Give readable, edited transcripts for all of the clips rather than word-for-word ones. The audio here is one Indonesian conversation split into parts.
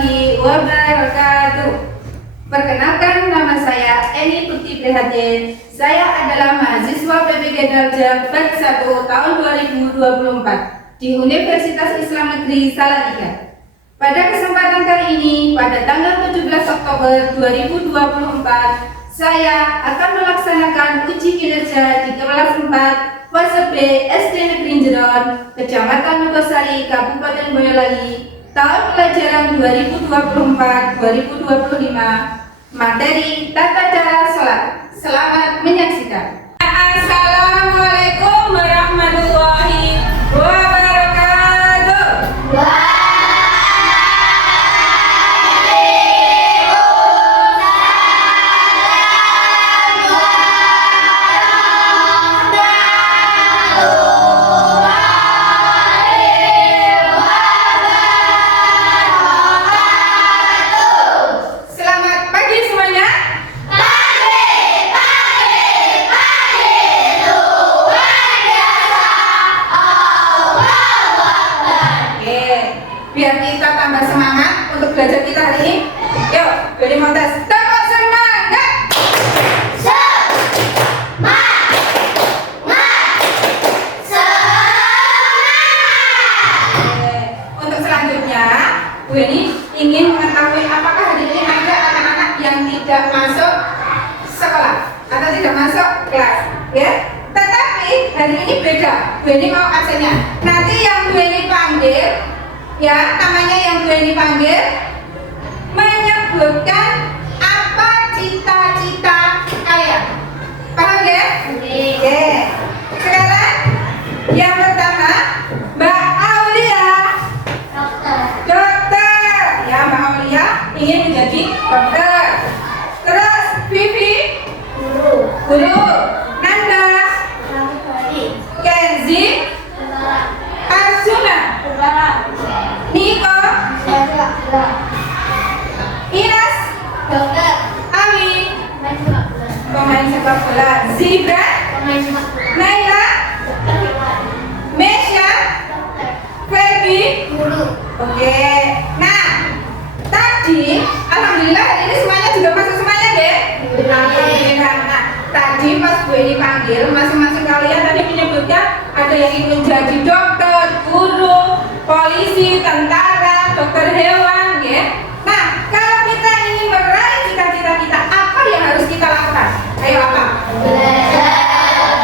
warahmatullahi wabarakatuh. Perkenalkan, nama saya Eni Putri Prihatin. Saya adalah mahasiswa PPG Darjah Batch 1 tahun 2024 di Universitas Islam Negeri Salatiga. Pada kesempatan kali ini, pada tanggal 17 Oktober 2024, saya akan melaksanakan uji kinerja di kelas 4 fase B SD Negeri Jeron, Kecamatan Nogosari, Kabupaten Boyolali, tahun pelajaran 2024-2025, materi tata cara sholat. Selamat menyaksikan. Assalamualaikum warahmatullahi wabarakatuh. Biar kita tambah semangat untuk belajar kita hari ini. Yuk, beri montes. Tepuk semangat. Untuk selanjutnya, Bu Eni ingin mengetahui apakah hari ini ada anak-anak yang tidak masuk sekolah atau tidak masuk kelas, ya? Tetapi hari ini beda. Bu Eni mau absennya. Nanti yang Bu Eni panggil, ya, namanya yang Bu Eni panggil, menyebutkan apa cita-cita kalian. Paham ya? Oke. Sekarang yang pertama, Mbak Aulia. Dokter. Ya, Mbak Aulia ingin menjadi dokter. Terus Vivi? Guru. Nanda? Kenzi? Arsuna? Niko? Inas? Dokter. Ami? Pemain sepak bola. Pemain sepak bola. Zibra? Pemain sepak bola. Naila? Dokter. Mesya? Feby? Guru. Oke. Nah, tadi alhamdulillah hari ini semuanya juga masuk semuanya deh. Alhamdulillah. Nah, tadi pas Bu Eni panggil, masing-masing kalian tadi menyebutkan ada yang ingin menjadi dokter, guru, polisi, tentara, dokter hewan, ya. Nah, kalau kita ingin meraih cita-cita kita, apa yang harus kita lakukan? Ayo apa?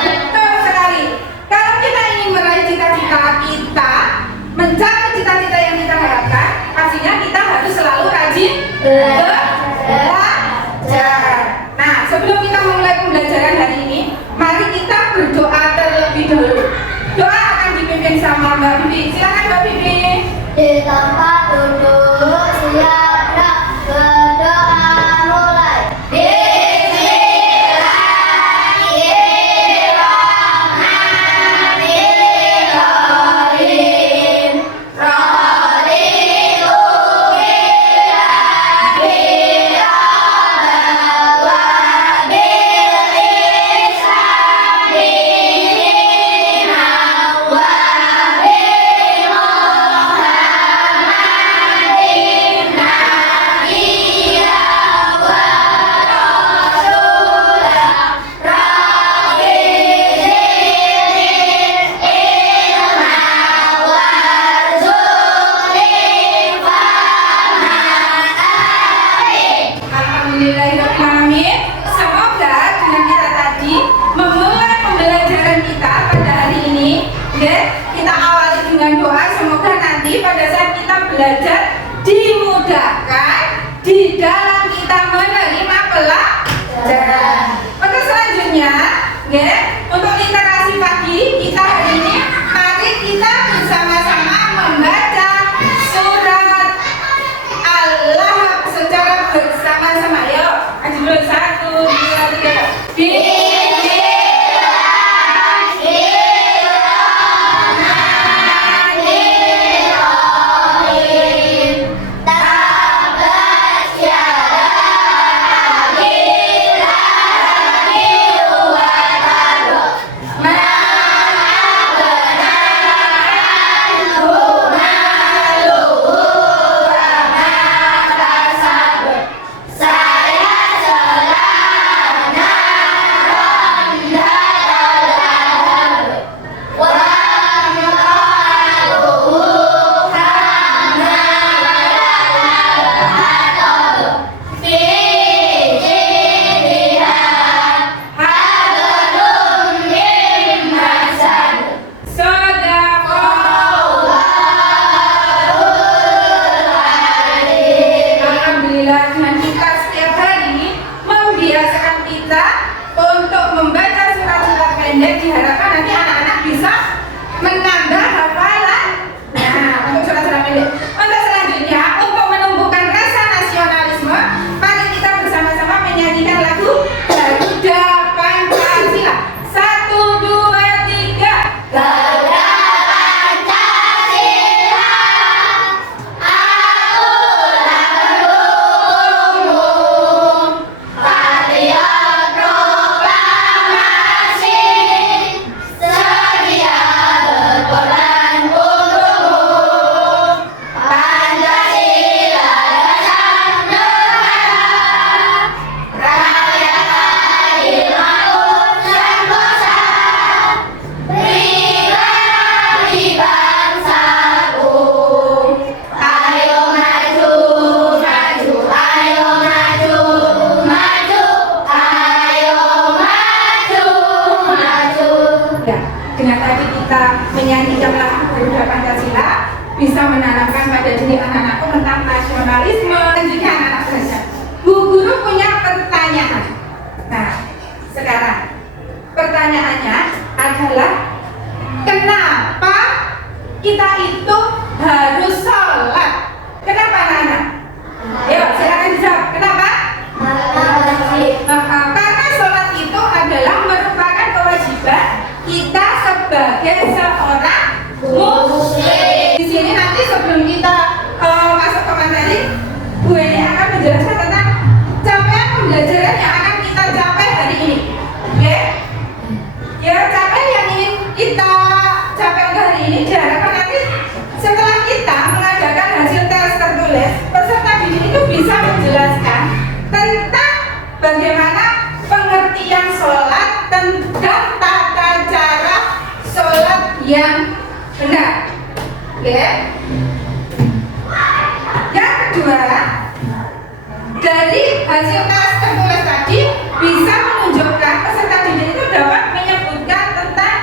Betul sekali. Kalau kita ingin meraih cita-cita kita, mencapai cita-cita yang kita harapkan, pastinya kita harus selalu rajin belajar. Nah, sebelum kita memulai pembelajaran hari ini, mari kita berdoa terlebih dahulu. Doa akan dipimpin sama Mbak Bibi. Silakan Mbak Bibi. Di tempat duduk siap berdoa mulai. Bismillahirrahmanirrahim. Raditu billahi rabban wa bil Islami dinan wa bi Muhammadin nabiyyan wa rasulan. Rabbi zidni ilman warzuqni fahman. Amin. Alhamdulillahirrahmanirrahim. Semoga dengan kita tadi memulai pembelajaran kita pada hari ini, ya, kita awali dengan doa. Semoga nanti pada saat kita belajar dimudahkan di dalam kita menerima pelajaran. Untuk selanjutnya, ya, untuk literasi pagi kita hari ini, mari kita bersama-sama membaca surat Al-Lahab secara bersama-sama. Yuk, maju dulu. 1, 2, 3. Bismillahirrahmanirrahim. Tabat yada Abi Lahab wa tab. Ma pluralisme, dan juga anak-anak belajar. Bu Guru punya pertanyaan. Nah, sekarang pertanyaannya adalah kenapa kita itu harus sholat? Kenapa anak-anak? Yuk, silakan dijawab. Kenapa? Karena sholat itu adalah merupakan kewajiban kita sebagai seorang muslim. Di sini nanti sebelum kita masuk ke materi, Bu Eni akan menjelaskan tentang capaian pembelajaran yang akan kita capai hari ini. Oke? Ya, capaian yang ingin kita capai hari ini diharapkan nanti setelah kita mengadakan hasil tes tertulis, peserta didik itu bisa menjelaskan tentang bagaimana pengertian sholat dan tata cara sholat yang benar. Oke? Yang kedua, dari hasil tes tertulis tadi bisa menunjukkan peserta didik itu dapat menyebutkan tentang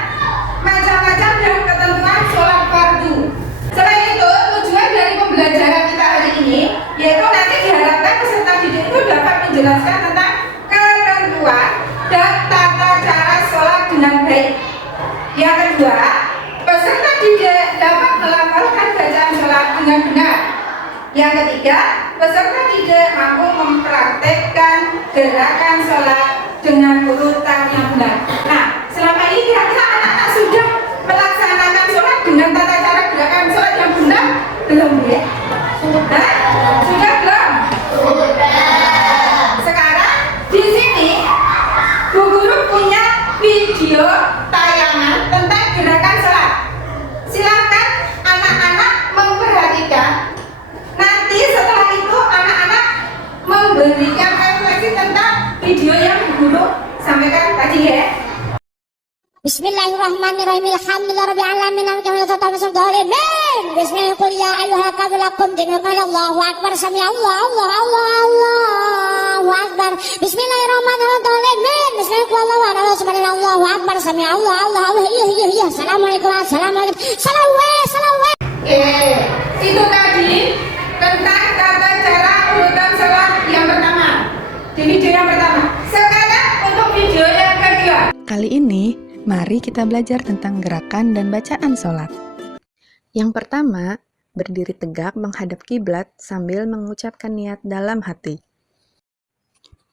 macam-macam dan ketentuan sholat fardu. Selain itu, tujuan dari pembelajaran kita hari ini yaitu nanti diharapkan peserta didik itu dapat menjelaskan tentang ketentuan dan tata cara sholat dengan baik. Yang kedua, peserta didik dapat melafalkan bacaan sholat dengan benar. Yang ketiga, peserta didik mampu mempraktekkan gerakan sholat dengan urutan yang benar. Nah, selama ini kira-kira anak-anak sudah melaksanakan sholat dengan tata cara gerakan sholat yang benar? Belum ya? Sudah? Sudah belum? Sekarang di sini Bu Guru punya video tayangan tentang gerakan sholat. Silakan anak-anak memperhatikan. Nanti setelah itu anak-anak memberikan refleksi tentang video yang Bu Guru sampaikan tadi ya. Bismillahirrahmanirrahim. Alhamdulillahirabbil alamin. Bismillah qul ya ayyuhal kafirun dinna Allahu akbar sami Allahu akbar. Bismillahirrahmanirrahim. Bismillah qul Allahu akbar sami Allahu iya. Assalamualaikum. Itu tadi tentang tata cara urutan sholat yang pertama di video yang pertama. Sekarang untuk video yang kedua. Kali ini, mari kita belajar tentang gerakan dan bacaan sholat. Yang pertama, berdiri tegak menghadap kiblat sambil mengucapkan niat dalam hati.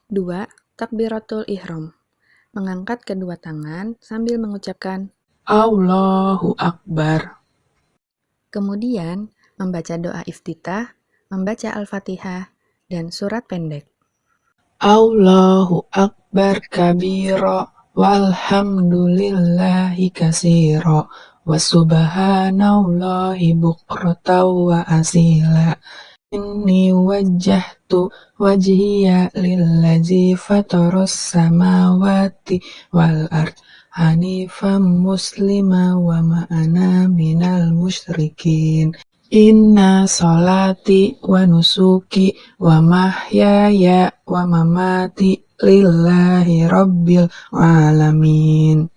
2. Takbiratul ihram. Mengangkat kedua tangan sambil mengucapkan Allahu Akbar. Kemudian, membaca doa iftitah, membaca Al-Fatihah, dan surat pendek. Allahu Akbar kabira walhamdulillahi kasira wa subhanallahi bukratan wa asila. Inni wajjahtu wajhiya lillazi fataras samawati wal ard hanifan muslima wa ma'ana minal musyrikin. Inna salati wa nusuki wa mahyaya wa mamati lillahi rabbil alamin.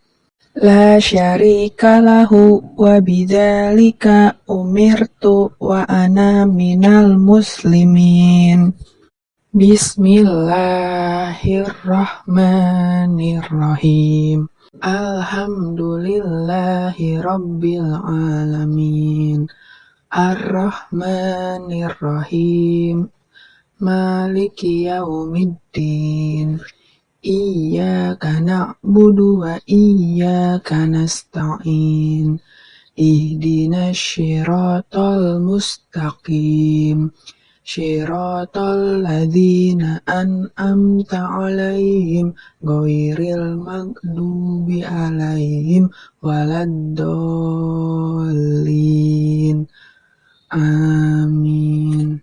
La syarika lahu wa bidzalika umirtu wa ana minal muslimin. Bismillahirrahmanirrahim. Alhamdulillahi rabbil alamin. Ar-Rahmanir-Rahim. Maliki yaumiddin. Iyyaka na'budu wa iyyaka nasta'in. Ihdinas syiratal mustaqim. Syiratal ladzina an'amta 'alaihim ghairil maghdubi 'alaihim waladdallin. Amin.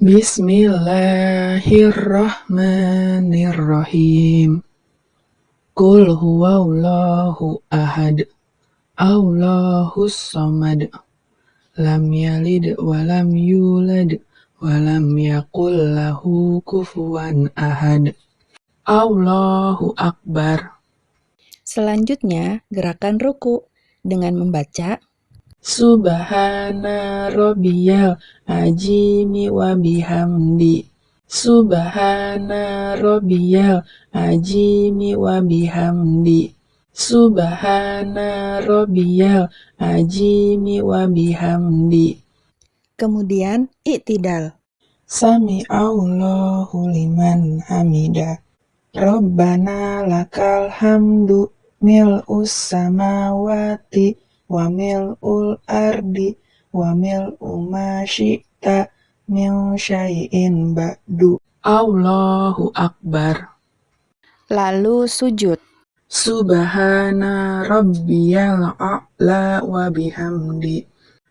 Bismillahirrahmanirrahim. Qul huwallahu ahad. Allahus samad. Lam yalid wa lam yulad wa lam yakul lahu kufuwan ahad. Allahu akbar. Selanjutnya, gerakan ruku dengan membaca Subhana rabbiyal azimi wa bihamdi. Subhana rabbiyal azimi wa bihamdi. Subhana rabbiyal azimi wa bihamdi. Kemudian i'tidal. Sami Allahu liman hamida. Rabbana lakal hamdu mil'us samawati wa mil'ul ardi wa mil'u ma syi'ta min syai'in ba'du. Allahu Akbar. Lalu sujud. Subhana rabbiyal a'la wa bihamdi.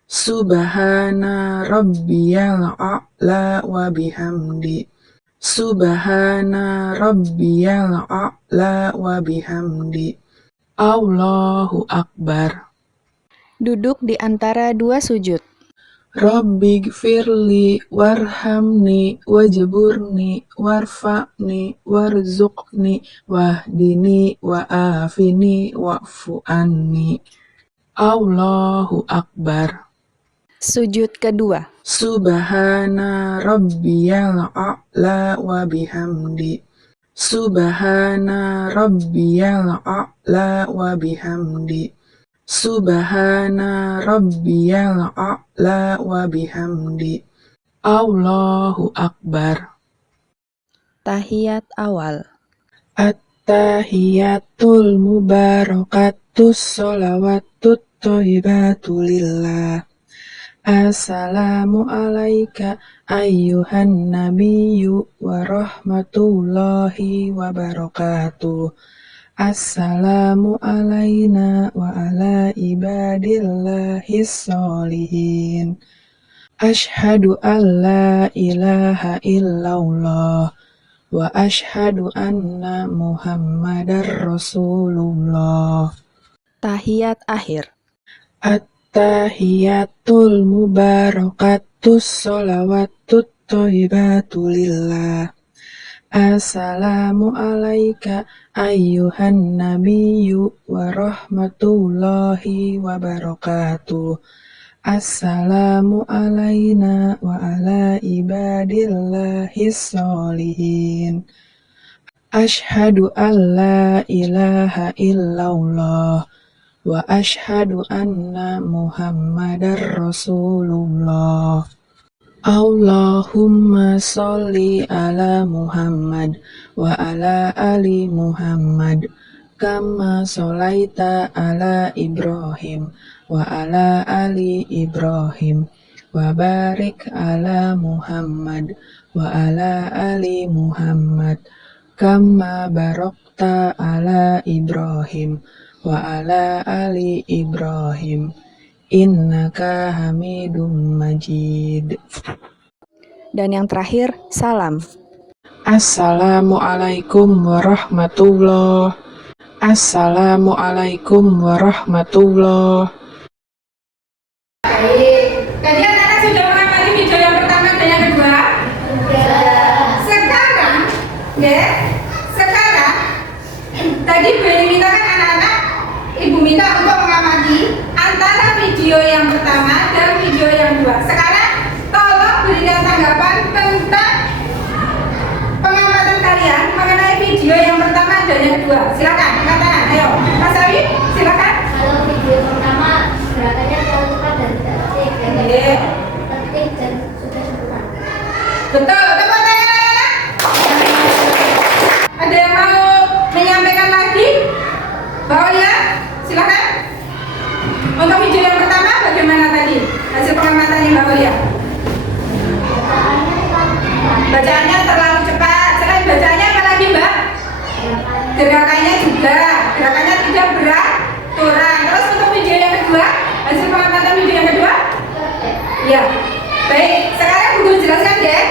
Subhana rabbiyal a'la wa bihamdi. Subhana rabbiyal a'la wa bihamdi. Allahu Akbar. Duduk di antara dua sujud. Rabbighfirli warhamni wajburni warfa'ni warzuqni wahdini wa'afini wa'fu anni. Allahu Akbar. Sujud kedua. Subhana rabbiyal a'la wa bihamdi. Subhana rabbiyal a'la wa bihamdi. Subhana rabbiyal a'la wa bihamdi. Allahu Akbar. Tahiyat awal. At-tahiyatul mubarakatus sholawatut thayyibatu lillah. Assalamu alayka ayyuhan nabiyyu wa rahmatullahi wa barakatuh. Assalamu alayna wa ala ibadillahis sholihin. Ashhadu an la ilaha illallah wa ashhadu anna Muhammadar Rasulullah. Tahiyat akhir. At-tahiyatul mubarakatus sholawatut thayyibatu lillah. Assalamu alayka ayyuhan nabiyyu wa rahmatullahi wa barakatuh. Assalamu alayna wa ala ibadillahis sholihin. Ashhadu an la ilaha illallah wa ashhadu anna Muhammadar Rasulullah. Allahumma sholli ala Muhammad wa ala ali Muhammad kama sholaita ala Ibrahim wa ala ali Ibrahim wa barik ala Muhammad wa ala ali Muhammad kama barakta ala Ibrahim wa ala ali Ibrahim innaka hamidum majid. Dan yang terakhir, salam. Assalamualaikum warahmatullahi. Assalamualaikum warahmatullahi. Baik. Tadi anak-anak sudah mengamati video yang pertama dan yang kedua? Sekarang, ya, sekarang tadi Bu Eni mintakan anak-anak, Ibu minta untuk mengamati antara video yang pertama dan video yang kedua. Sekarang tolong berikan tanggapan tentang pengamatan kalian mengenai video yang pertama dan yang kedua. Silakan, katakan. Ayo, Mas Awi, silakan. Kalau video pertama gerakannya terlalu cepat dan tidak tertib, Iya. tertib dan sudah sempurna. Betul, tepuk tangan anak-anak. Ada yang mau menyampaikan lagi? Bahwa ya, silakan. Untuk video yang pertama bagaimana tadi hasil pengamatannya Mbak Aulia? Bacaannya terlalu cepat. Selain bacaannya apa lagi Mbak? Gerakannya juga, gerakannya tidak beraturan. Terus untuk video yang kedua, hasil pengamatan video yang kedua? Ya, baik. Sekarang Bu Guru jelaskan deh.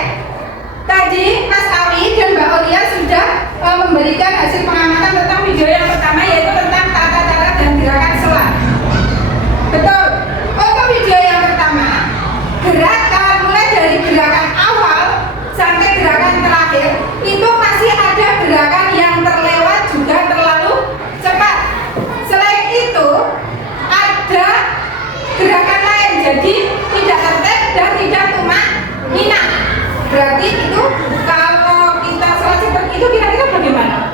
berarti itu kalau kita sholat seperti itu kira-kira bagaimana?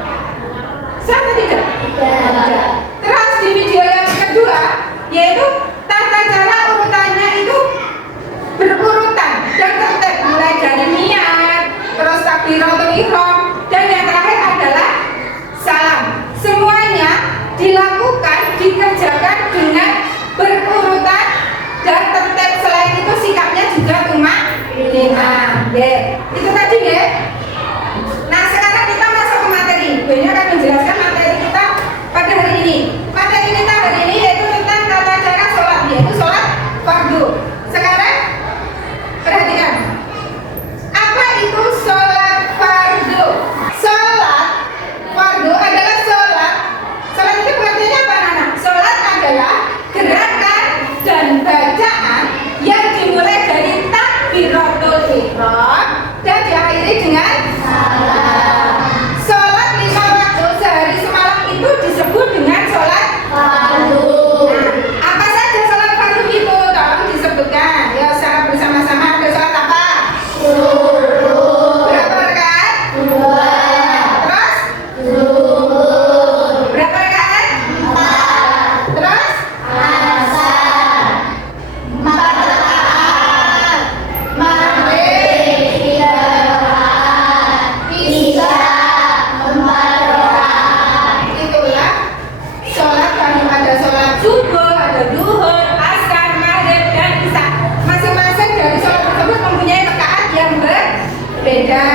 Sah atau tidak? Tidak. Terus di video yang kedua, yaitu tata cara urutannya itu berurutan dan tertib, mulai dari niat, terus takbiratul ihram, dan yang terakhir adalah salam. Semuanya dilakukan, dikerjakan dengan berurutan dan tertib. Selain itu sikapnya juga tumak-ninah. Itu tadi ya. Nah sekarang kita masuk ke materi. Ini akan menjelaskan materi kita pada hari ini. Materi kita hari ini yaitu tentang tata cara sholat, yaitu sholat fardu. Sekarang perhatikan, apa itu sholat fardu? Sholat fardu adalah sholat. Sholat itu artinya apa anak? Sholat adalah gerakan dan bacaan yang dimulai dari takbiratul ihram dan diakhiri dengan salam. Sholat 5 waktu sehari semalam itu disebut dengan sholat fardu. Nah, apa saja sholat fardu itu? Tolong disebutkan. Ya secara bersama-sama. Ada sholat apa? Berapa rakaat? 2. Terus? Berapa rakaat? 4. Terus? Asar 4 rakaat. Maghrib 3 rakaat. Isya 4 rakaat. Itulah sholat fardu. Ada sholat subuh, ada duhur, asar, maghrib, dan isya. Masing-masing dari sholat tersebut mempunyai rakaat yang berbeda.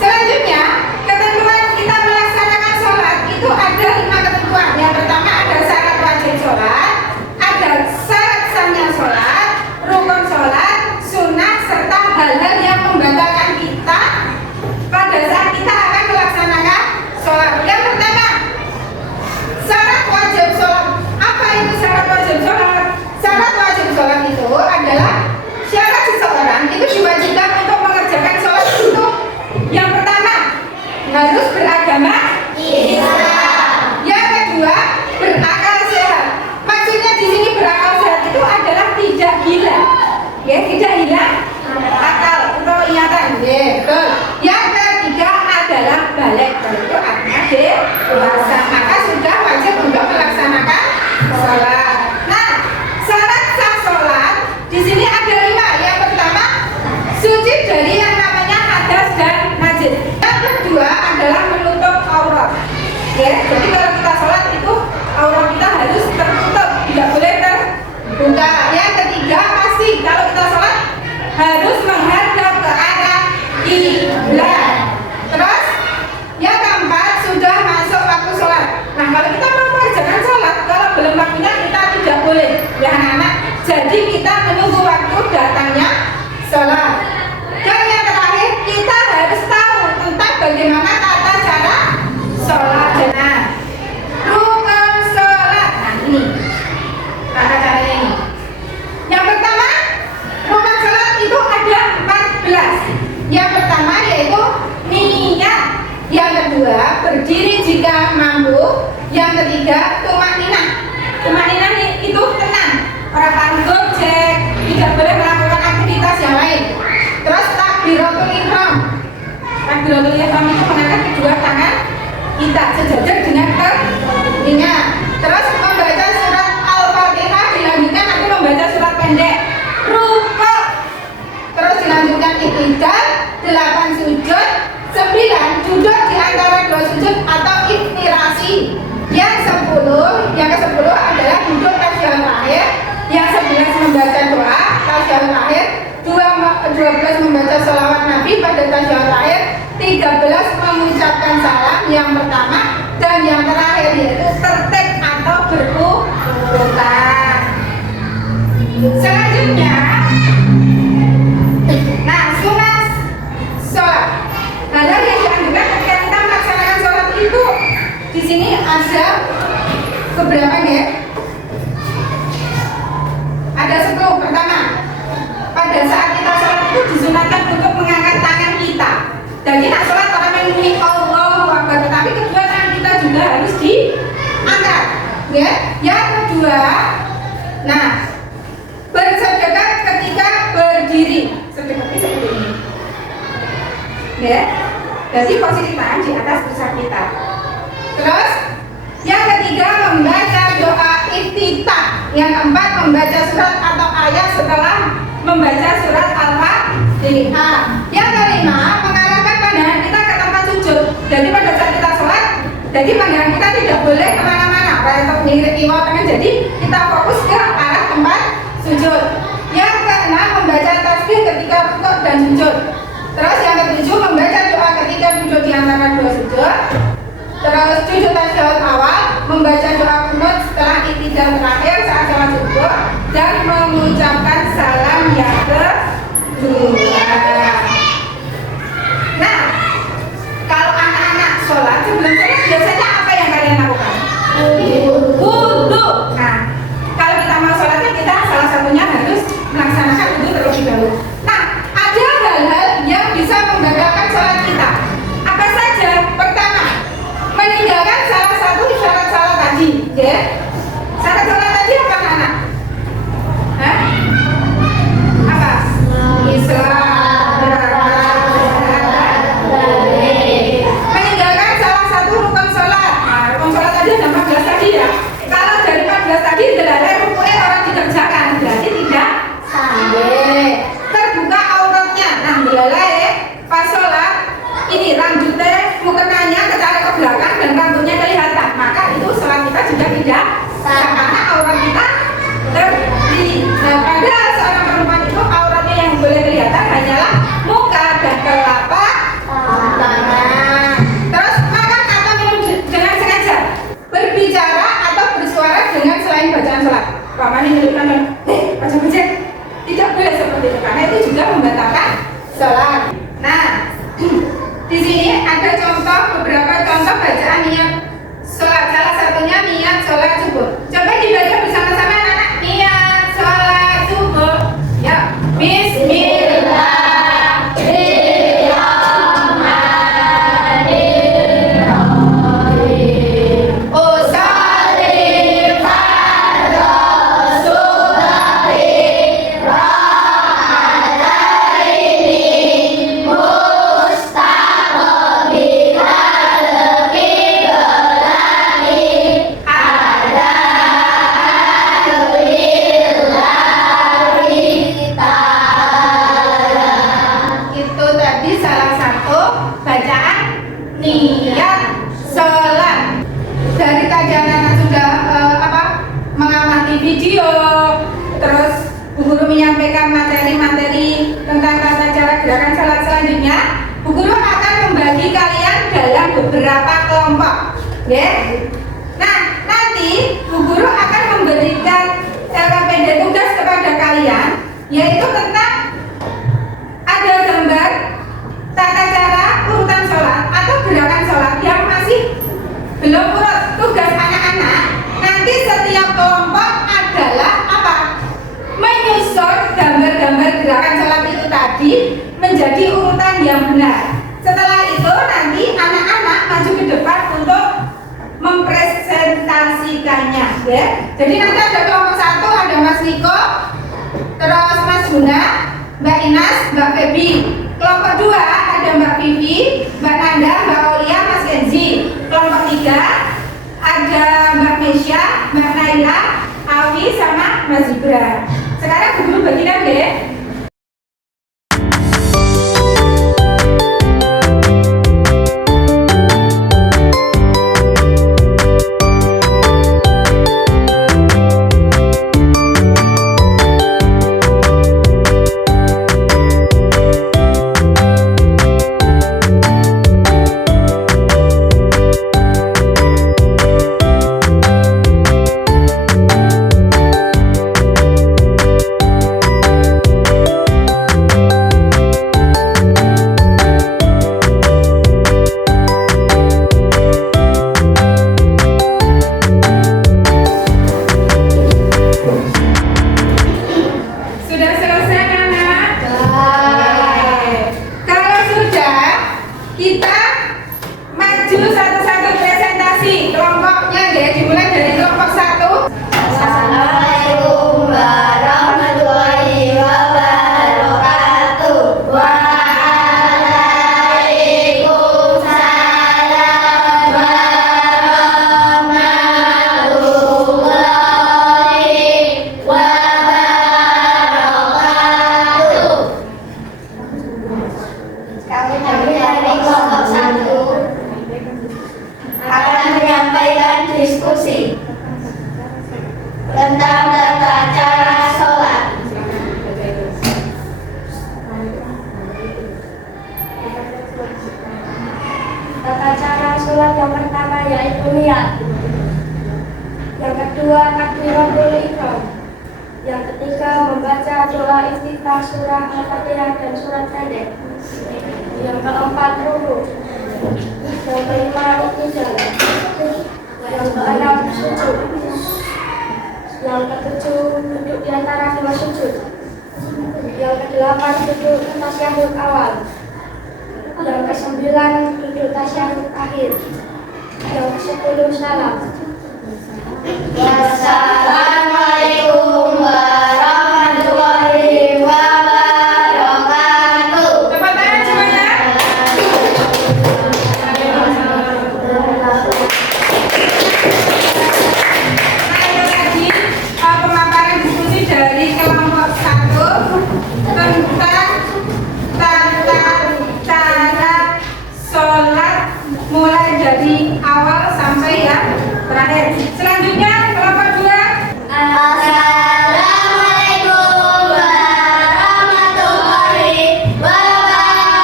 Selanjutnya, ketentuan kita melaksanakan sholat itu ada 5 ketentuan. Yang pertama ada syarat wajib sholat, ada syarat sahnya sholat, rukun sholat, sunnah, serta hal-hal yang membatalkan kita pada saat kita akan melaksanakan sholat. Yang pertama, syarat wajib sholat. Apa itu syarat wajib sholat? Syarat wajib sholat itu adalah syarat seseorang itu diwajibkan untuk mengerjakan sholat itu. Yang pertama, harus beragama Islam. Yang kedua, berakal sehat. Maksudnya di sini berakal sehat itu adalah tidak gila, ya, tidak hilang akal atau ingatan, ya, betul. Yang ketiga adalah balik. Balik itu artinya dewasa, maka sudah wajib untuk melaksanakan sholat. Nah, syarat sah sholat di sini ada 5. Yang pertama, suci dari yang namanya hadas dan najis. Yang kedua adalah menutup aurat. Ya, jadi kalau kita sholat itu aurat kita harus tertutup, tidak boleh terbuka. Yang ketiga pasti kalau kita sholat harus menghadap ke arah kiblat. Terus yang keempat sudah masuk waktu sholat. Nah kalau kita mau mengerjakan sholat, kalau belum waktunya kita tidak boleh, ya anak-anak. Jadi kita menunggu waktu datangnya sholat. Dan yang terakhir kita harus tahu tentang bagaimana tata cara sholat. Nah, rukun sholat. Nah ini tata caranya ini. Yang pertama, rukun sholat itu ada 14. Yang pertama yaitu niat. Yang kedua, berdiri jika mampu. Yang ketiga, tumak-ninah. Tumak-ninah itu tenang. Orang gojek, tidak boleh melakukan aktivitas yang lain. Terus takbiratul ihram. Takbiratul ihram itu mengangkat kedua tangan kita sejajar dengan telinga. Terus membaca surat Al-Fatihah, dilanjutkan nanti membaca surat pendek. Rukuk. Terus dilanjutkan iktidal, 8 sujud, 9 duduk di antara 2 sujud atau iftirasi. Yang ke-10 adalah duduk tasyahud akhir. Yang 11 membaca doa tasyahud akhir. 12 membaca sholawat Nabi pada tasyahud akhir. 13 mengucapkan salam yang pertama. Dan yang terakhir yaitu tertib atau berurutan. Selanjutnya, nah sunnah sholat. Hal-hal yang dianjurkan ketika kita melaksanakan sholat itu di sini ada beberapa ya. Ada 10. Pertama, pada saat kita sholat itu disunahkan untuk mengangkat tangan kita. Jadi nak sholat orang mengikuti Allahu Akbar, tetapi kedua tangan kita juga harus diangkat. Ya. Yang kedua, nah bersedekah ketika berdiri. Sedekah seperti ini. ya. Jadi posisi tangan di atas pusat kita. Terus yang ketiga membaca doa iftitah. Yang keempat membaca surat atau ayat setelah membaca surat Al-Fatihah. Yang kelima mengarahkan pandangan kita ke tempat sujud. Jadi pada saat kita sholat, jadi pandangan kita tidak boleh kemana-mana, untuk mengiring iwal tangan. Jadi kita fokus ke arah tempat sujud. Yang keenam membaca tasbih ketika rukuk dan sujud. Terus yang ketujuh membaca doa ketika duduk di antara dua sujud. Terus sujud tasyahud awal, membaca doa kunut setelah i'tidal terakhir saat sholat subuh, dan mengucapkan salam yang kedua. Nah, kalau anak-anak sholat sebelum sholat biasanya apa yang kalian lakukan? Wudu. Nah, kalau kita mau sholatnya kita salah satunya harus melaksanakan wudu terlebih dahulu. Nah, ada hal-hal yang bisa membatalkan sholat kita. Apa saja? Pertama, meninggalkan salah satu syarat sholat tadi, ya. Syarat sholat tadi apa anak? Hah? Apa? Islam, meninggalkan salah satu rukun sholat. Nah, rukun sholat tadi ada 14 tadi ya. Kalau dari 14 tadi adalah rukunnya orang dikerjakan, berarti tidak sah. Terbuka auratnya, nah adalah pas sholat ini rambutnya mukenanya ke arah ke belakang dan rambutnya kelihatan, maka itu sholat kita juga tidak sah karena aurat kita terlihat. Pada seorang perempuan itu auratnya yang boleh kelihatan hanyalah muka dan telapak tangan. Terus makan atau minum dengan sengaja, berbicara atau bersuara dengan selain bacaan sholat. Paman ini menunjukkan, baca-baca tidak boleh seperti itu karena itu juga membatalkan sholat. Nah, di sini ada beberapa contoh bacaan niat sholat. Salah satunya niat sholat subuh. Coba dibaca bersama-sama anak-anak. Niat sholat subuh. Ya, Bismillahirrahmanirrahim. Usolli fardhu subhi raka'ataini mustaqbilal qiblati ada lillahi ta'ala. Itu tadi salah satu bacaan niat sholat. Dari tadi anak-anak sudah mengamati video, terus Bu Guru menyampaikan materi-materi tentang tata cara gerakan sholat. Selanjutnya Bu Guru akan membagi kalian dalam beberapa kelompok, ya. Nah, nanti Bu Guru akan memberikan LKPD tugas kepada kalian, yaitu tentang ada gambar tata cara urutan sholat atau gerakan sholat yang masih belum urut. Tugas anak-anak nanti setiap kelompok adalah apa? Menyusun gambar-gambar gerakan sholat itu tadi menjadi urutan yang benar. Setelah itu nanti anak-anak maju ke depan untuk mempresentasikannya, ya. Jadi nanti ada kelompok 1 ada Mas Niko, terus Mas Guna, Mbak Inas, Mbak Febi. Kelompok 2 ada Mbak Vivi, Mbak Nanda, Mbak Aulia, Mas Kenzi. Kelompok 3 ada Mbak Mesya, Mbak Naila, Awi sama Mas Zibra. Sekarang Bu Guru bagikan deh. Kami dari kelompok 1 akan menyampaikan diskusi tentang tata cara sholat. Tata cara sholat yang pertama yaitu niat. Yang kedua takbiratul ihram. Yang ketiga membaca doa iftitah surah Al-Fatihah dan surat pendek. Yang keempat ruku. Yang kelima iktidal. Yang keenam sujud. Yang ketujuh duduk di antara dua sujud. Yang kedelapan duduk tasyahud awal. Yang kesembilan duduk tasyahud akhir. Yang ke-10 salam. Wassalamualaikum warahmatullahi wabarakatuh. Tepuk tangan semuanya. Nah, tadi pemaparan diskusi dari kelompok 1 tentang tata cara sholat mulai dari awal sampai yang terakhir. Selanjutnya kelompok 2. Assalamualaikum warahmatullahi wabarakatuh.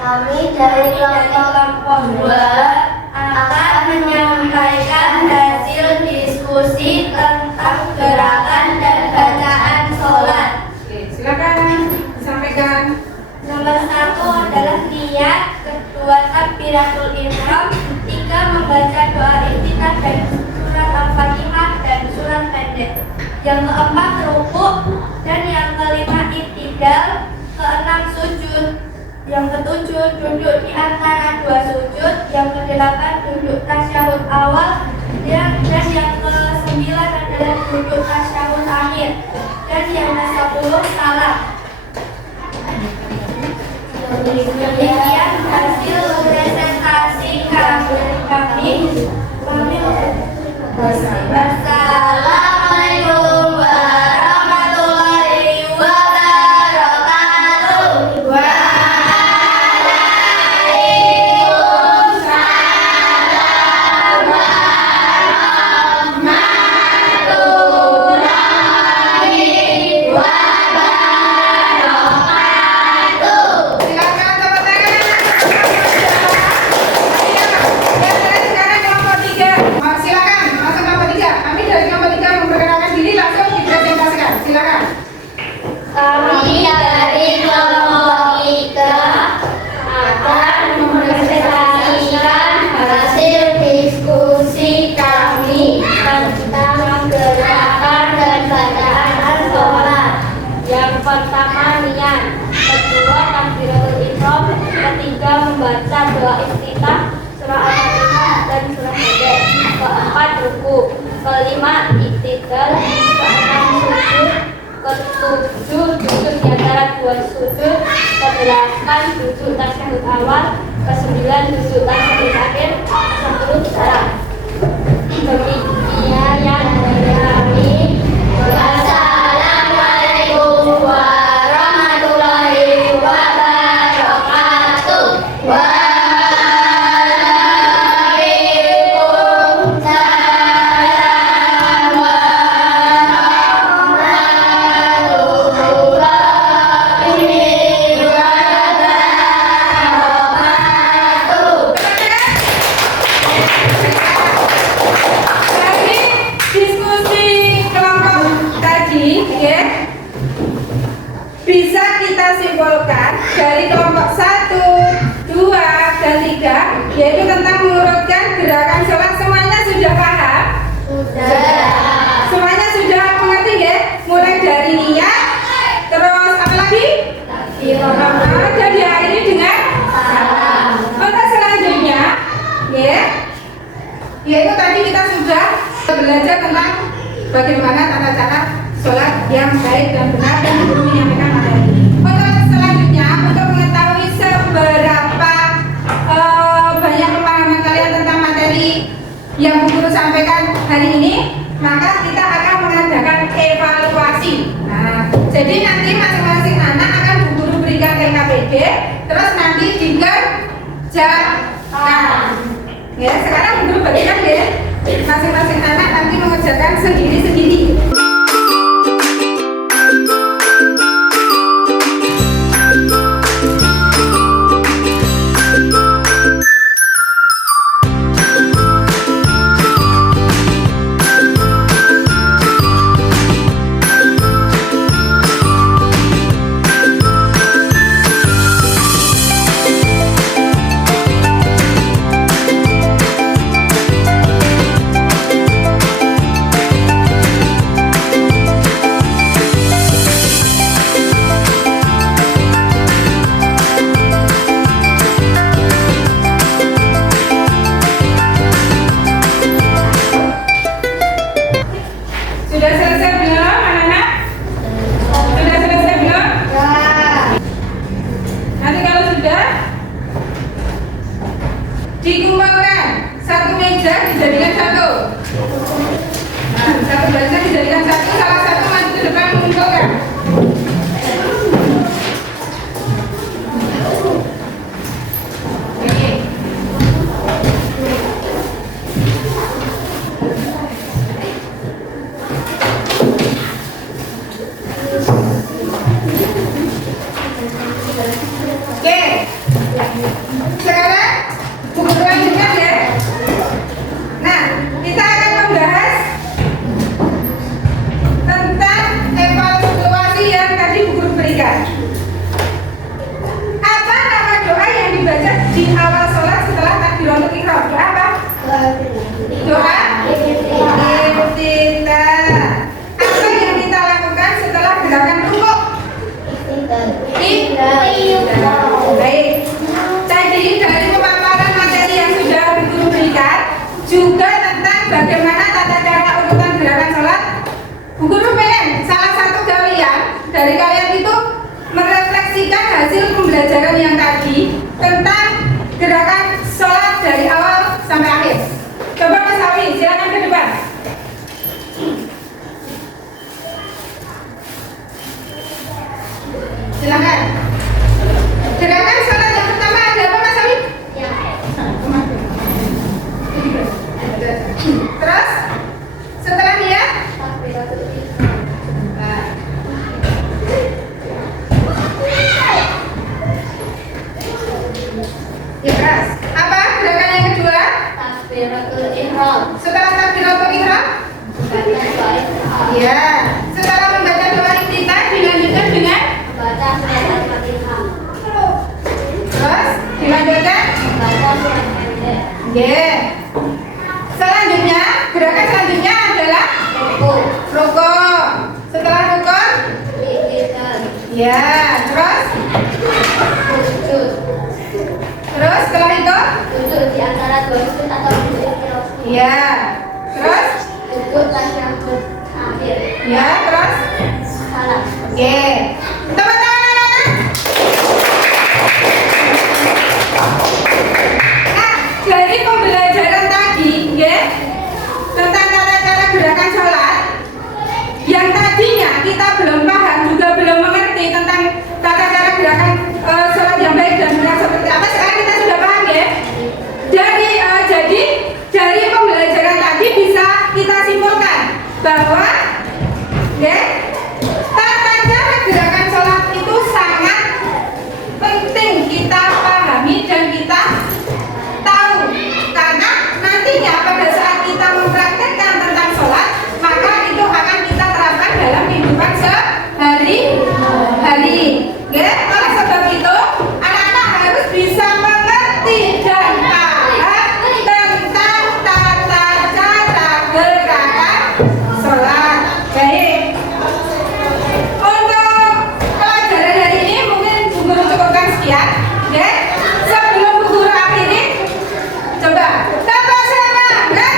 Kami dari kelompok 2 akan menyampaikan hasil diskusi tentang gerakan dan bacaan sholat. Oke, silakan disampaikan. Nomor 1 adalah niat, kedua takbiratul ihram, 3 membaca doa iftitah dan surat Al-Fatihah dan surat pendek. Yang keempat rukuk dan yang kelima iktidal, keenam sujud. Yang ketujuh duduk di antara dua sujud, yang kedelapan duduk tasyahud awal, dan yang ke-9 adalah duduk tasyahud akhir, dan yang ke-10 salam. Demikian hasil presentasi kami. Wassalamualaikum warahmatullahi wabarakatuh. Silakan tepuk tangan. Sekarang kelompok 3. Silakan masuk kelompok 3. Kami dari kelompok 3 memperkenalkan diri, langsung dipresentasikan. Silakan. Kami dari kelompok 3 akan mempresentasikan hasil diskusi kami tentang gerakan dan bacaan sholat. Yang pertama niat, kedua takbiratul ihram, ketiga membaca doa iftitah, surah Al-Fatihah dan surah pendek, keempat ruku, kelima iktidal, keenam sujud, ketujuh duduk di antara dua sujud, kedelapan duduk tasyahud awal, ke-9 duduk tasyahud akhir, ke-10 salam. Demikian yang dari kami. Wassalamualaikum warahmatullahi wabarakatuh. Waalaikumsalam warahmatullahi wabarakatuh. Jadi diskusi kelompok tadi, ya, bisa kita simpulkan dari kelompok 1, 2, dan 3, yaitu tentang mengurutkan gerakan sholat. Semuanya sudah paham? Semuanya sudah mengerti, ya? Mulai dari niat, terus apa lagi? Dan diakhiri dengan salam. Untuk selanjutnya, ya, yaitu tadi kita sudah belajar tentang bagaimana tata cara sholat yang baik dan benar dan guru menyampaikan materi. KPD, terus nanti dikerjakan. Ya, sekarang guru bagikan ya, masing-masing anak nanti mengerjakan sendiri-sendiri. Sudah selesai belum anak-anak? Sudah selesai belum? Nanti kalau sudah dikumpulkan satu meja dijadikan satu. Nah, satu meja dijadikan satu, salah satu maju ke depan mengumpulkan. Oke, sekarang buku lanjutkan ya. Nah, kita akan membahas tentang evaluasi yang tadi guru berikan. Apa nama doa yang dibaca di awal sholat setelah takbiratul ihram? Doa apa? Doa iftitah. Apa yang kita lakukan setelah gerakan rukuk? Baik. Tadi dari pemaparan materi yang sudah guru berikan juga tentang bagaimana tata cara urutan gerakan sholat. Guru pengen salah satu dari kalian itu merefleksikan hasil pembelajaran yang tadi tentang gerakan sholat dari awal sampai akhir. Coba Mas Awi, silakan ke depan. Silakan. Gerakan sholat yang pertama ada apa Mas Awi? Terus setelahnya ya keras. Apa gerakan yang kedua? Takbiratul ihram. Setelah takbiratul ihram? Ya. Setelah membaca doa iftitah dilanjutkan dengan Baca surat Al-Fatihah. terus dilanjutkan Baca surat pendek. yeah. Selanjutnya, gerakan selanjutnya adalah Rukuk. rukuk. Setelah rukuk, Iktidal. ya, terus Sujud. setelah itu, Duduk di antara dua sujud atau duduk ikhtilaf. ya, terus, Duduk tasyahud akhir. ya, terus, Salam. oke. Teman-teman anak-anak. Nah, dari pembelajaran tadi, ya, tentang tata cara gerakan sholat, yang tadinya kita belum paham juga belum mengerti tentang tata cara gerakan sholat yang baik dan benar seperti apa, sekarang kita sudah paham ya. Jadi dari pembelajaran tadi bisa kita simpulkan bahwa ya, tata cara gerakan sholat itu sangat penting kita pahami dan kita tahu, karena nantinya pada saat kita mempraktekkan tentang sholat, maka itu akan kita terapkan dalam kehidupan sehari-hari. Ya, oleh sebab itu anak-anak harus bisa mengerti dan paham tentang tata cara gerakan sholat. Baik. Untuk pelajaran hari ini mungkin Bu Guru cukupkan sekian. Ya. Sebelum Bu Guru akhiri, coba tanpa semangat.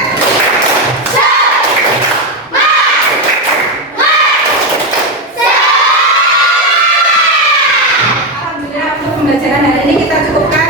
Alhamdulillah untuk pembelajaran hari ini kita cukupkan.